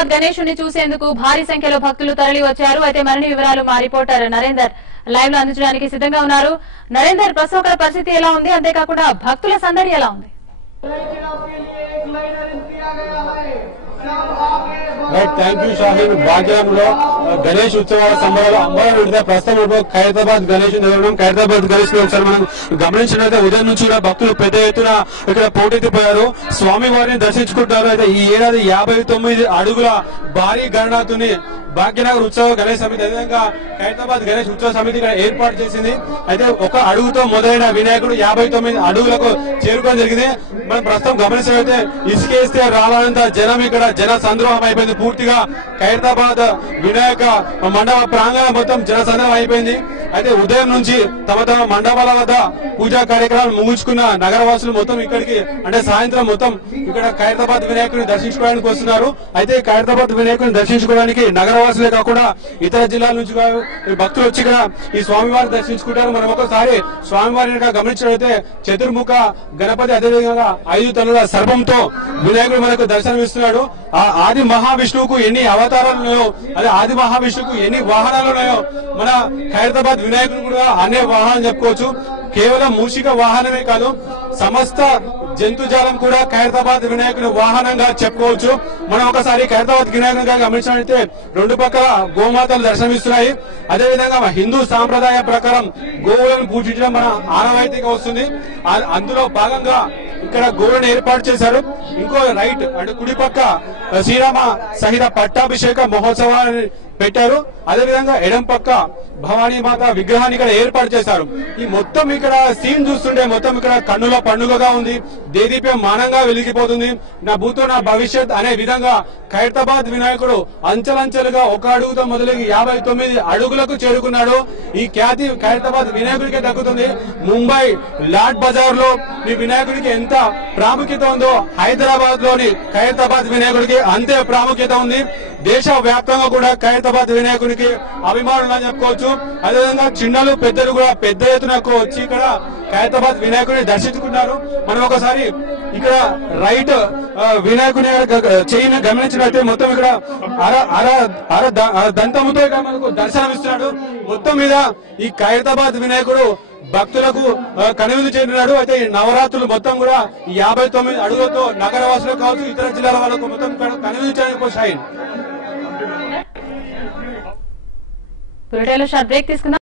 ఖైరతాబాద్ గణేశుని చూసేందుకు భారీ సంఖ్యలో భక్తులు తరలి వచ్చారు. అయితే మరిన్ని వివరాలు మా రిపోర్టర్ నరేందర్ లైవ్ లో అందించడానికి సిద్ధంగా ఉన్నారు. నరేందర్, ప్రస్తుత పరిస్థితి ఎలా ఉంది, అంతేకాకుండా భక్తుల సందడి ఎలా ఉంది? Thank you Shaheen. భాగ్యంలో గణేష్ ఉత్సవాల సంబరాలు అంబరం విడితే ప్రస్తుతం ఖైరతాబాద్ గణేష్ నిర్వహణ ఖైరతాబాద్ గణేష్ ఒకసారి మనం గమనించినట్లయితే ఉదయం నుంచి కూడా భక్తులు పెద్ద ఎత్తున ఇక్కడ పోటెత్తిపోయారు, స్వామి వారిని దర్శించుకుంటారు. అయితే ఈ ఏడాది 59 అడుగుల భారీ గణనాథుని భాగ్యనగర్ ఉత్సవ గణేష్ సమితి అదేవిధంగా ఖైరతాబాద్ గణేష్ ఉత్సవ సమితి ఇక్కడ ఏర్పాటు చేసింది. అయితే ఒక అడుగుతో మొదలైన వినాయకుడు 59 అడుగులకు చేరుకోవడం జరిగింది. మనం ప్రస్తుతం గమనించినట్లయితే ఇసుకేస్తే రావాలంత జనం ఇక్కడ జన సంద్రోహం అయిపోయింది. పూర్తిగా ఖైరతాబాద్ వినాయక మండప ప్రాంగణం మొత్తం జన సంద్రోహం అయిపోయింది. అయితే ఉదయం నుంచి తమ తమ మండపాల వద్ద పూజా కార్యక్రమాలు ముగించుకున్న నగరవాసులు మొత్తం ఇక్కడికి అంటే సాయంత్రం మొత్తం ఇక్కడ ఖైరతాబాద్ వినాయకుడిని దర్శించుకోవడానికి వస్తున్నారు. అయితే ఖైరతాబాద్ వినాయకుడిని దర్శించుకోవడానికి నగరవాసులే కాకుండా ఇతర జిల్లాల నుంచి భక్తులు వచ్చి ఇక్కడ ఈ స్వామివారిని దర్శించుకుంటారు. మనం ఒకసారి స్వామివారిని గమనించినట్లయితే చతుర్ముఖ గణపతి అదేవిధంగా 5 తలల సర్పంతో వినాయకుడు మనకు దర్శనమిస్తున్నాడు. ఆ ఆది మహావిష్ణువుకు ఎన్ని అవతారాలు ఉన్నాయో అదే ఆది మహావిష్ణువుకు ఎన్ని వాహనాలు ఉన్నాయో మన ఖైరతాబాద్ వినాయకుడు కూడా అనే వాహనం చెప్పుకోవచ్చు. కేవలం మూషిక వాహనమే కాదు, సమస్త జంతుజాలం కూడా ఖైరతాబాద్ వినాయకుడి వాహనంగా చెప్పుకోవచ్చు. మనం ఒకసారి ఖైరతాబాద్ వినాయకుడిగా గమనించినట్లయితే 2 పక్కల గోమాతలు దర్శనమిస్తున్నాయి. అదేవిధంగా హిందూ సాంప్రదాయ ప్రకారం గోవులను పూజించడం మన ఆనవాయితీగా వస్తుంది. అందులో భాగంగా ఇక్కడ గోవులను ఏర్పాటు చేశారు. ఇంకో రైట్ అంటే కుడి పక్క శ్రీరామ సహిత పట్టాభిషేక మహోత్సవాన్ని పెట్టారు. అదేవిధంగా ఎడం పక్క భవానీ మాత విగ్రహాన్ని ఇక్కడ ఏర్పాటు చేశారు. ఈ మొత్తం ఇక్కడ సీన్ చూస్తుంటే మొత్తం ఇక్కడ కన్నుల పండుగగా ఉంది, దేదీప్యం మానంగా వెలిగిపోతుంది. నా భూతో నా భవిష్యత్ అనే విధంగా ఖైరతాబాద్ వినాయకుడు అంచెలంచెలుగా ఒక అడుగుతో మొదలగి 59 అడుగులకు చేరుకున్నాడు. ఈ ఖ్యాతి ఖైరతాబాద్ వినాయకుడికే దక్కుతుంది. ముంబై లాడ్ బజార్ లో ఈ వినాయకుడికి ఎంత ప్రాముఖ్యత ఉందో హైదరాబాద్ లోని ఖైరతాబాద్ వినాయకుడికి అంతే ప్రాముఖ్యత ఉంది. దేశ వ్యాప్తంగా కూడా ఖైరతాబాద్ వినాయకుడికి అభిమానులు అని చెప్పుకోవచ్చు. అదేవిధంగా చిన్నలు పెద్దలు కూడా పెద్ద ఎత్తున వచ్చి ఇక్కడ ఖైరతాబాద్ వినాయకుడిని దర్శించుకున్నారు. మనం ఒకసారి ఇక్కడ రైట్ వినాయకుడి చేయిని గమనించినట్లయితే మొత్తం ఇక్కడ దంతముతో ఇక్కడ మనకు దర్శనమిస్తున్నాడు. మొత్తం మీద ఈ ఖైరతాబాద్ వినాయకుడు భక్తులకు కనువిందు చేరినాడు. అయితే ఈ నవరాత్రులు మొత్తం కూడా 59 అడుగులతో నగరవాసులు కావచ్చు ఇతర జిల్లాల వాళ్ళకు మొత్తం కనువిందు చేయడానికి బ్రేక్ తీసుకుందాం.